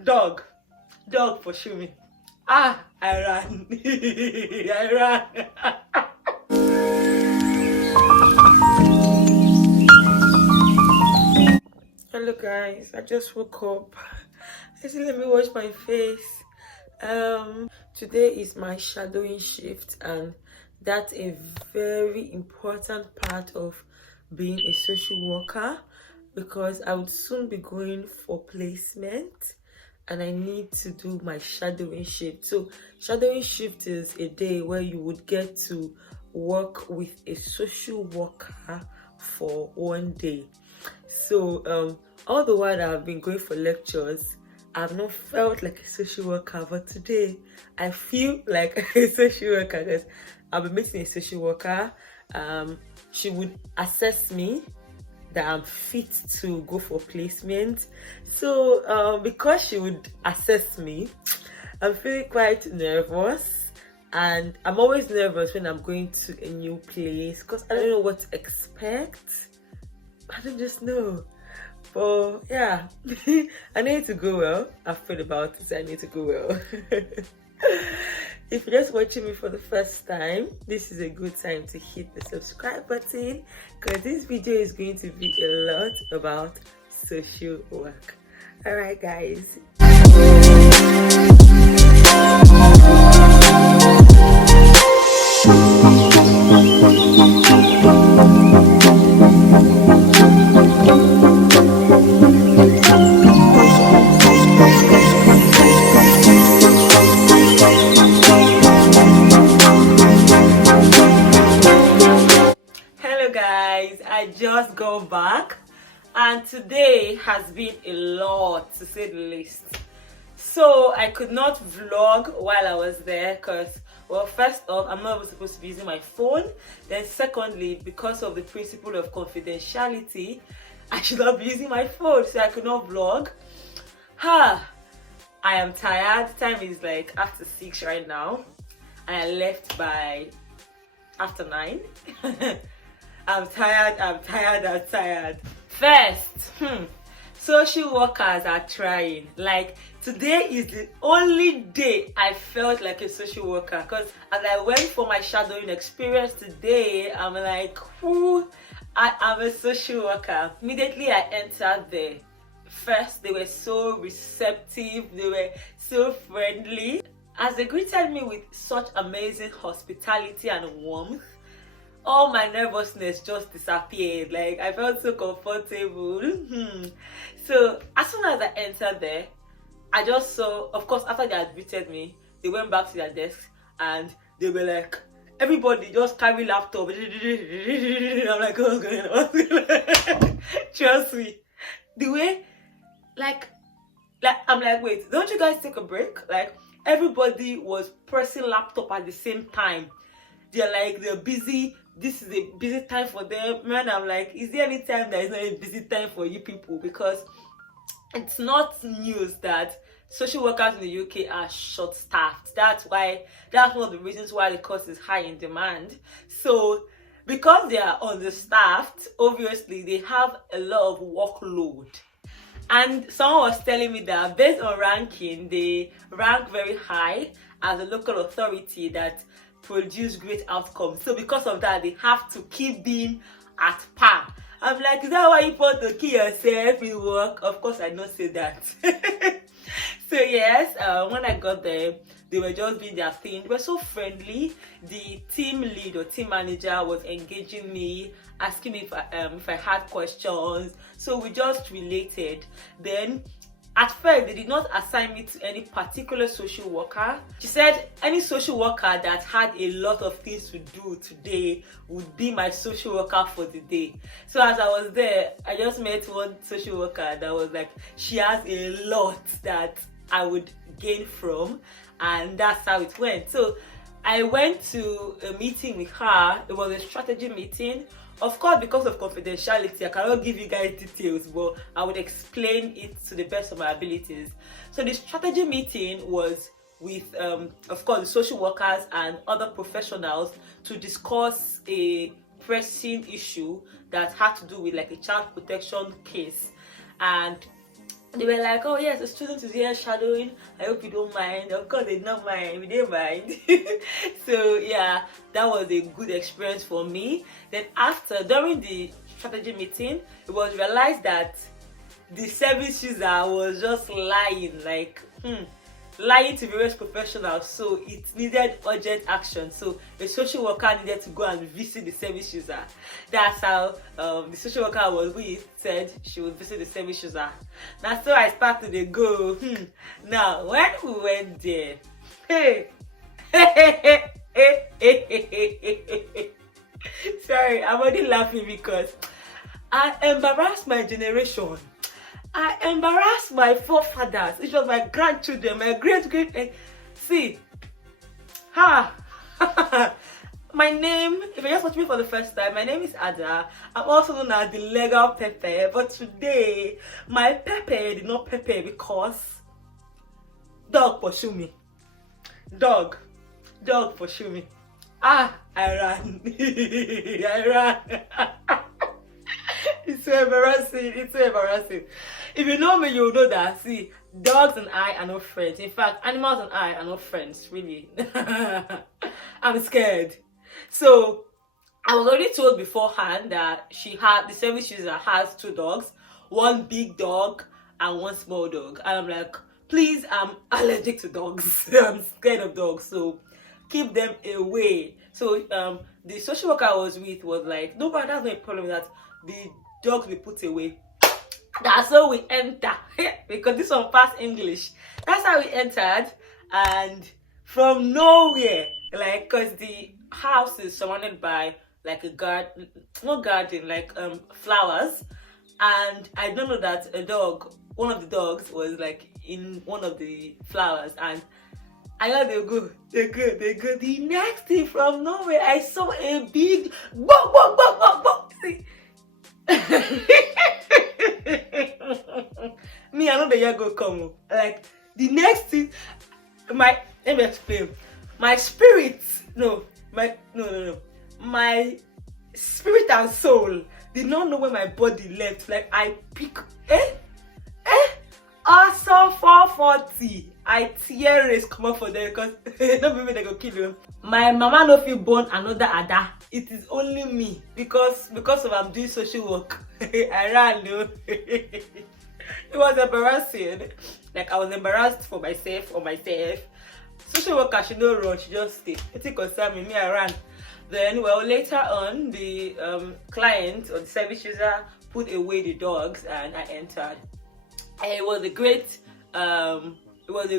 Dog. Dog pursue me. I ran. I ran. Hello guys, I just woke up. I said let me wash my face. Today is my shadowing shift, and that's a very important part of being a social worker because I would soon be going for placement and I need to do my shadowing shift. So shadowing shift is a day where you would get to work with a social worker for one day. So all the while I've been going for lectures, I've not felt like a social worker, but today I feel like a social worker because I'll be meeting a social worker. She would assess me that I'm fit to go for placement. So because she would assess me, I'm feeling quite nervous, and I'm always nervous when I'm going to a new place because I don't know what to expect. I don't just know. But yeah, I need to go well. I've prayed about it, so I need to go well. If you're just watching me for the first time, this is a good time to hit the subscribe button because this video is going to be a lot about social work. Alright guys. I just got back and today has been a lot, to say the least. So I could not vlog while I was there because, well, first off, I'm not supposed to be using my phone. Then secondly, because of the principle of confidentiality, I should not be using my phone, so I could not vlog. I am tired. Time is like after 6 right now and I left by after 9. I'm tired. First, social workers are trying. Like, today is the only day I felt like a social worker because as I went for my shadowing experience today, I'm like, I am a social worker. Immediately I entered there. First, they were so receptive, they were so friendly. As they greeted me with such amazing hospitality and warmth, all my nervousness just disappeared. Like, I felt so comfortable. So as soon as I entered there, I just saw, of course, after they admitted me, they went back to their desks and they were like, everybody just carry laptop. I'm like, what's going on? Trust me, the way, like I'm like, wait, don't you guys take a break? Like, everybody was pressing laptop at the same time. They're busy. This is a busy time for them. Man, I'm like, is there any time that is not a busy time for you people? Because it's not news that social workers in the UK are short-staffed. That's one of the reasons why the course is high in demand. So because they are understaffed, obviously they have a lot of workload. And someone was telling me that based on ranking, they rank very high as a local authority that produce great outcomes. So because of that, they have to keep being at par. I'm like, is that why you want to kill yourself in work? Of course, I don't say that. So yes, when I got there, they were just being their thing. They were so friendly. The team lead or team manager was engaging me, asking me if I had questions. So we just related. Then at first, they did not assign me to any particular social worker. She said any social worker that had a lot of things to do today would be my social worker for the day. So as I was there, I just met one social worker that was like, she has a lot that I would gain from, and that's how it went. So I went to a meeting with her. It was a strategy meeting. Of course, because of confidentiality, I cannot give you guys details, but I would explain it to the best of my abilities. So the strategy meeting was with, of course, the social workers and other professionals to discuss a pressing issue that had to do with like a child protection case. And They were like, oh yes, a student is here shadowing. I hope you don't mind. Of course they did not mind. We didn't mind. So yeah, that was a good experience for me. Then after, during the strategy meeting, it was realized that the service user was just lying, like lying to various professionals, so it needed urgent action. So a social worker needed to go and visit the service user. That's how the social worker was with said she would visit the service user. Now so I started to go. Now when we went there, hey, sorry, I'm only laughing because I embarrassed my generation. I embarrassed my forefathers. It was my grandchildren, my great. See, my name, if you just watch me for the first time, my name is Ada. I'm also known as the legal Pepe. But today, my Pepe did not Pepe because dog pursue me. Dog pursue me. I ran. I ran. It's so embarrassing. It's so embarrassing. If you know me, you'll know that. See, dogs and I are not friends. In fact, animals and I are not friends, really. I'm scared. So, I was already told beforehand that the service user has 2 dogs, one big dog and one small dog. And I'm like, please, I'm allergic to dogs. I'm scared of dogs, so keep them away. So, the social worker I was with was like, no, but that's not a problem with that. The dogs will put away. That's how we enter. Because this one passed English. That's how we entered. And from nowhere, like, because the house is surrounded by like a garden, not garden, like flowers. And I don't know that one of the dogs was like in one of the flowers. And I got they go. The next thing from nowhere, I saw a big me, I know the year go come. Like the next thing, let me explain. My spirit, my spirit and soul did not know where my body left. Like I pick, also 440. I tear race come up for them because no baby they go kill you. My mama no feel born another Ada. It is only me because of I'm doing social work. I ran no. It was embarrassing. Like I was embarrassed for myself. Social worker should not run, she just stay. It concern me. I ran. Then later on the client or the service user put away the dogs and I entered. And it was a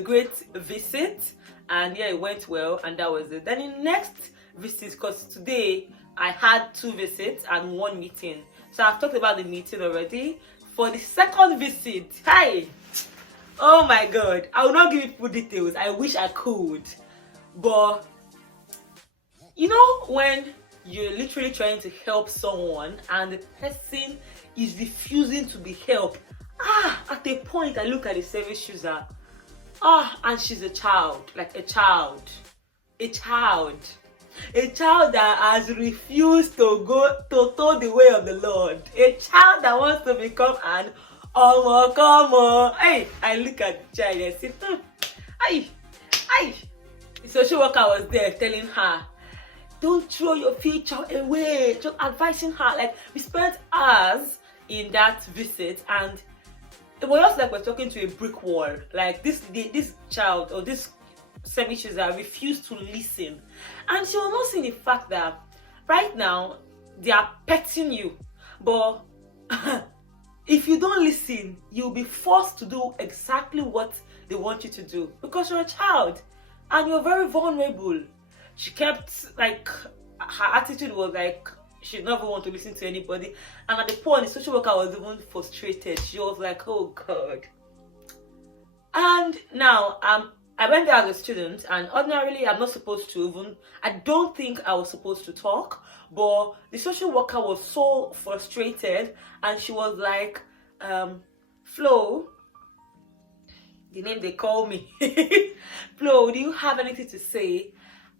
great visit, and yeah, it went well, and that was it. Then the next visit, because today I had 2 visits and 1 meeting, so I've talked about the meeting already. For the second visit, hi, oh my god, I will not give you full details. I wish I could, but you know when you're literally trying to help someone and the person is refusing to be helped. At a point I look at the service user, and she's a child, like a child that has refused to go to toe the way of the Lord, a child that wants to become an come on. Hey, I look at the child and say, the social worker was there telling her, don't throw your future away, just advising her. Like we spent hours in that visit, and it was just like we're talking to a brick wall. Like this child or this service user refused to listen, and she was not seeing the fact that right now they are petting you, but if you don't listen, you'll be forced to do exactly what they want you to do because you're a child and you're very vulnerable. She kept like her attitude was like she never want to listen to anybody, and at the point the social worker was even frustrated. She was like, oh god. And now I went there as a student, and ordinarily I'm not supposed to even, I don't think I was supposed to talk, but the social worker was so frustrated and she was like, Flo, the name they call me, Flo, do you have anything to say?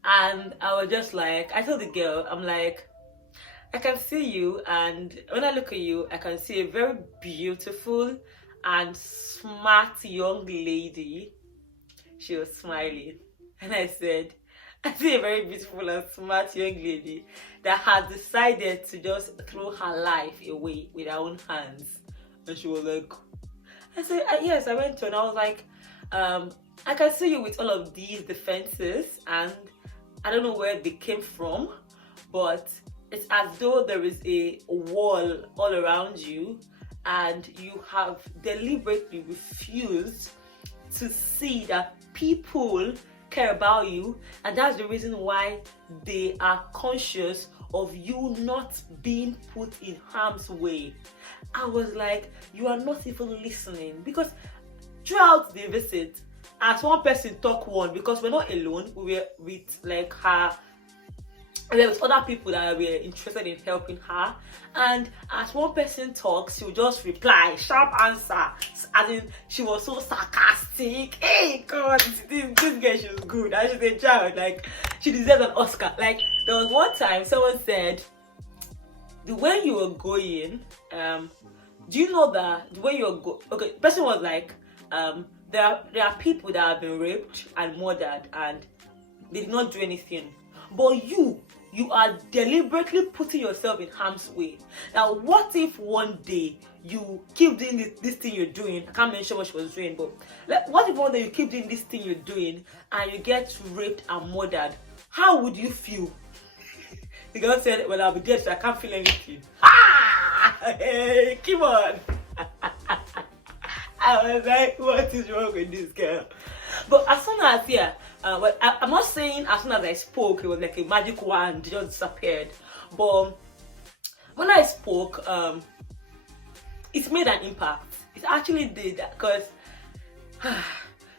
And I was just like, I told the girl, I'm like, I can see you, and when I look at you, I can see a very beautiful and smart young lady. She was smiling, and I said, I see a very beautiful and smart young lady that has decided to just throw her life away with her own hands. And she was like, I said, yes, I went to, and I was like, I can see you with all of these defenses, and I don't know where they came from, but it's as though there is a wall all around you, and you have deliberately refused to see that people care about you, and that's the reason why they are conscious of you not being put in harm's way. I was like, you are not even listening, because throughout the visit, as one person talk one, because we're not alone, we were with like her, there was other people that were interested in helping her, and as one person talks, she would just reply sharp answer, as in she was so sarcastic. Hey God, this girl, she was good. I should say child, like she deserves an Oscar. Like there was one time someone said, the way you were going, do you know that the way you're okay, the person was like, there are people that have been raped and murdered and they did not do anything, but you are deliberately putting yourself in harm's way. Now what if one day you keep doing this thing you're doing? I can't mention what she was doing, but what if one day you keep doing this thing you're doing and you get raped and murdered? How would you feel? The girl said, well, I'll be dead, so I can't feel anything. Hey, come on. I was like, what is wrong with this girl? But as soon as, well, I'm not saying as soon as I spoke, it was like a magic wand, it just disappeared. But when I spoke, it made an impact. It actually did, because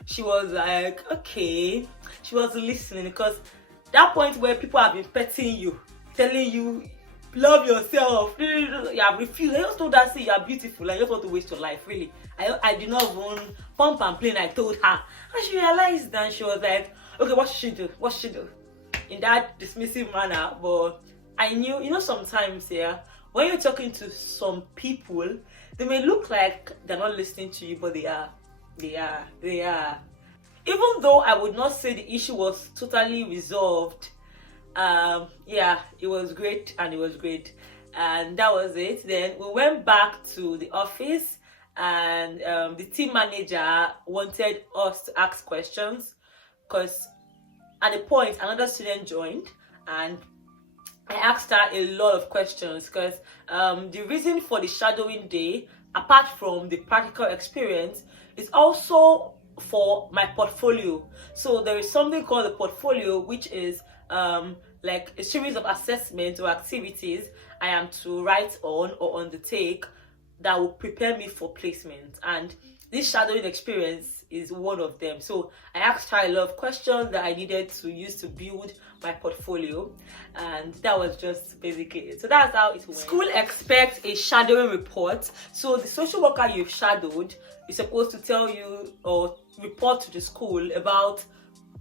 she was like, okay. She was listening, because that point where people have been petting you, telling you, love yourself, you have refused. I just told her, say you are beautiful, I just want to waste your life, really. I did not even pump and play, and I told her. And she realized that, she was like, okay, what should she do? What should she do? In that dismissive manner. But I knew, you know, sometimes, when you're talking to some people, they may look like they're not listening to you, but they are. Even though I would not say the issue was totally resolved, it was great, and it was great, and that was it. Then we went back to the office, and the team manager wanted us to ask questions, because at a point another student joined, and I asked her a lot of questions, because the reason for the shadowing day, apart from the practical experience, is also for my portfolio. So there is something called the portfolio, which is like a series of assessments or activities I am to write on or undertake that will prepare me for placement, and this shadowing experience is one of them. So I asked her a lot of questions that I needed to use to build my portfolio, and that was just basically it. So that's how it went. School expects a shadowing report. So the social worker you've shadowed is supposed to tell you or report to the school about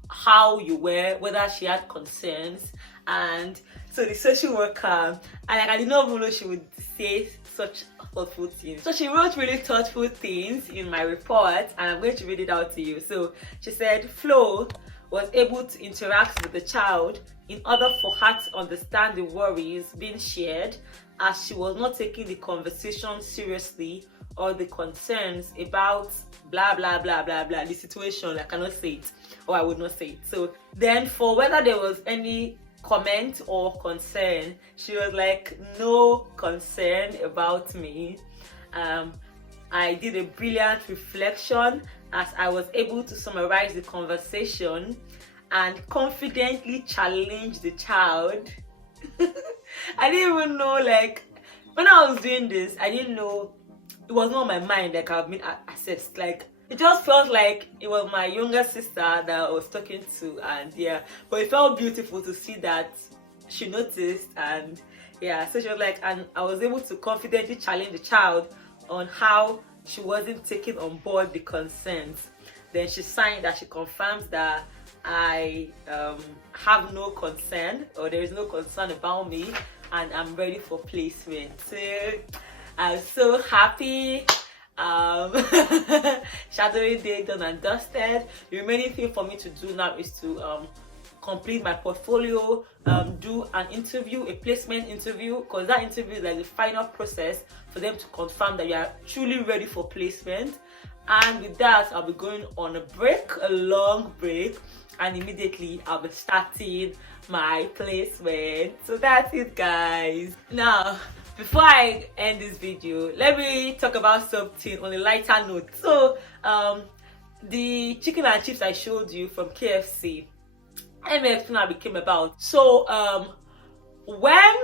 how you were, whether she had concerns. And so the social worker, and I did not even know she would say such thoughtful things. So she wrote really thoughtful things in my report, and I'm going to read it out to you. So she said, Flo was able to interact with the child in order for her to understand the worries being shared, as she was not taking the conversation seriously or the concerns about blah blah blah blah blah, the situation. I cannot say it, or I would not say it. So then for whether there was any comment or concern, she was like, no concern about me. I did a brilliant reflection as I was able to summarize the conversation and confidently challenge the child. I didn't even know, like, when I was doing this, I didn't know, it was not my mind, like I've been assessed. Like, it just felt like it was my younger sister that I was talking to, and but it felt beautiful to see that she noticed, and so she was like, and I was able to confidently challenge the child on how she wasn't taking on board the concerns. Then she signed that she confirms that I have no concern, or there is no concern about me, and I'm ready for placement. So I'm so happy. Shadowing day done and dusted. The remaining thing for me to do now is to complete my portfolio, do an interview, a placement interview, because that interview is like the final process for them to confirm that you are truly ready for placement. And with that, I'll be going on a break, a long break, and immediately I'll be starting my placement. So that's it, guys. Now, before I end this video, let me talk about something on a lighter note. So the chicken and chips I showed you from KFC, let me explain how it came about. So when,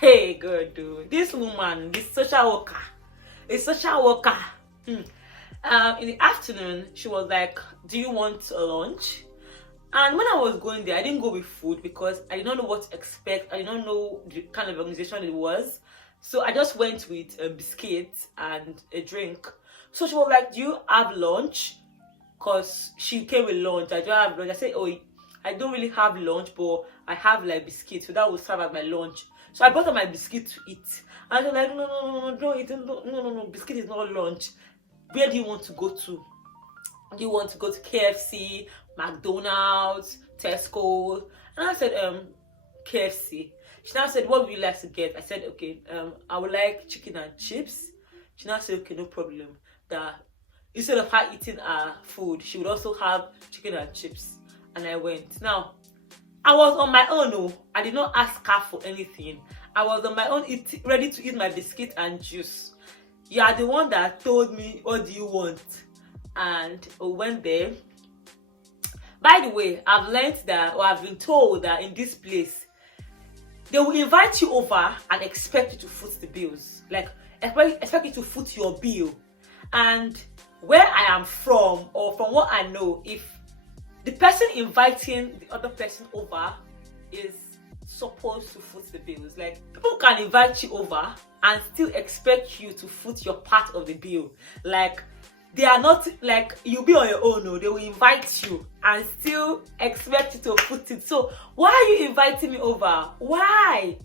hey girl, dude, this woman, this social worker, in the afternoon, she was like, do you want a lunch? And when I was going there, I didn't go with food because I did not know what to expect. I did not know the kind of organization it was. So I just went with a biscuit and a drink. So she was like, do you have lunch? Because she came with lunch. I don't have lunch. I said, oh, I don't really have lunch, but I have like biscuit. So that will serve as my lunch. So I bought her my biscuit to eat. And she was like, no, don't eat it. No, biscuit is not lunch. Where do you want to go to? Do you want to go to KFC, McDonald's, Tesco? And I said, KFC. She now said, what would you like to get? I said, okay, I would like chicken and chips. She now said, okay, no problem. That instead of her eating her food, she would also have chicken and chips. And I went. Now, I was on my own. Oh, I did not ask her for anything. I was on my own, ready to eat my biscuit and juice. You are the one that told me, what do you want? And I went there. By the way, I've learned that, or I've been told that in this place, they will invite you over and expect you to foot the bills. Like, expect you to foot your bill. And where I am from, or from what I know, if the person inviting the other person over is supposed to foot the bills. Like, people can invite you over and still expect you to foot your part of the bill. Like, they are not like you'll be on your own. No, they will invite you and still expect you to foot it. So why are you inviting me over? Why?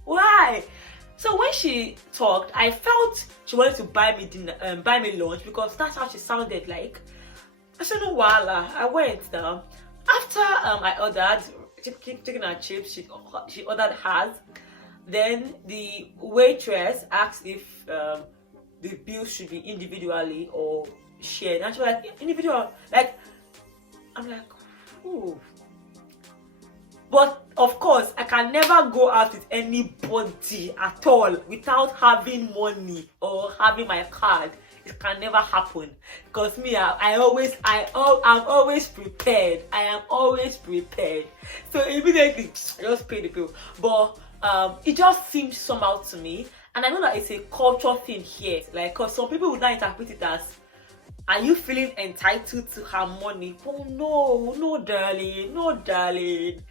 So when she talked, I felt she wanted to buy me dinner, buy me lunch, because that's how she sounded like. I said, no, voila. I went down. After I ordered chicken and chips, she ordered hers. Then the waitress asked if the bill should be individually or shared. And she was like, individual. Like, I'm like, ooh. But of course, I can never go out with anybody at all without having money or having my card. It can never happen, because me, I'm always prepared. I am always prepared. So immediately I just paid the bill. But it just seems somehow to me, and I know that it's a culture thing here. Like, cause some people would not interpret it as, are you feeling entitled to her money? Oh no, darling.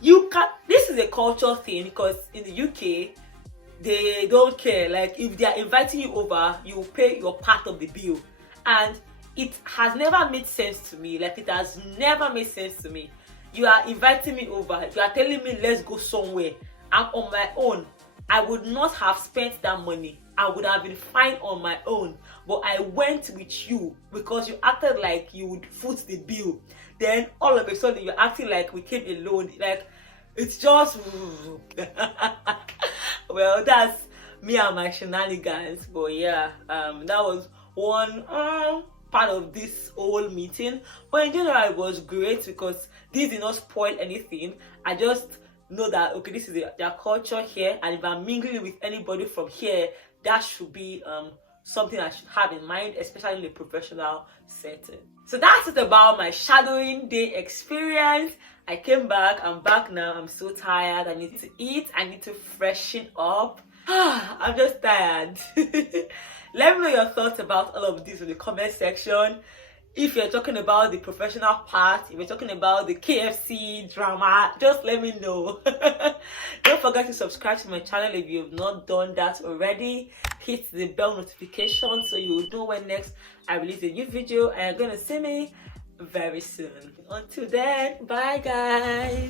You can't. This is a culture thing, because in the UK, they don't care. Like, if they are inviting you over, you pay your part of the bill. And it has never made sense to me. Like, it has never made sense to me. You are inviting me over. You are telling me, let's go somewhere. I'm on my own. I would not have spent that money. I would have been fine on my own. But I went with you because you acted like you would foot the bill. Then all of a sudden, you're acting like we came alone. Like, it's just... Well, that's me and my shenanigans. But yeah, that was one part of this whole meeting. But in general, it was great because this did not spoil anything. I just know that, okay, this is their culture here, and if I'm mingling with anybody from here, that should be something I should have in mind, especially in a professional setting. So that's it about my shadowing day experience. I came back, I'm back now, I'm so tired, I need to eat, I need to freshen up. I'm just tired. Let me know your thoughts about all of this in the comment section. If you're talking about the professional part, if you're talking about the KFC drama, just let me know. Don't forget to subscribe to my channel if you've not done that already. Hit the bell notification so you will know when next I release a new video, and you're gonna see me very soon. Until then, bye guys.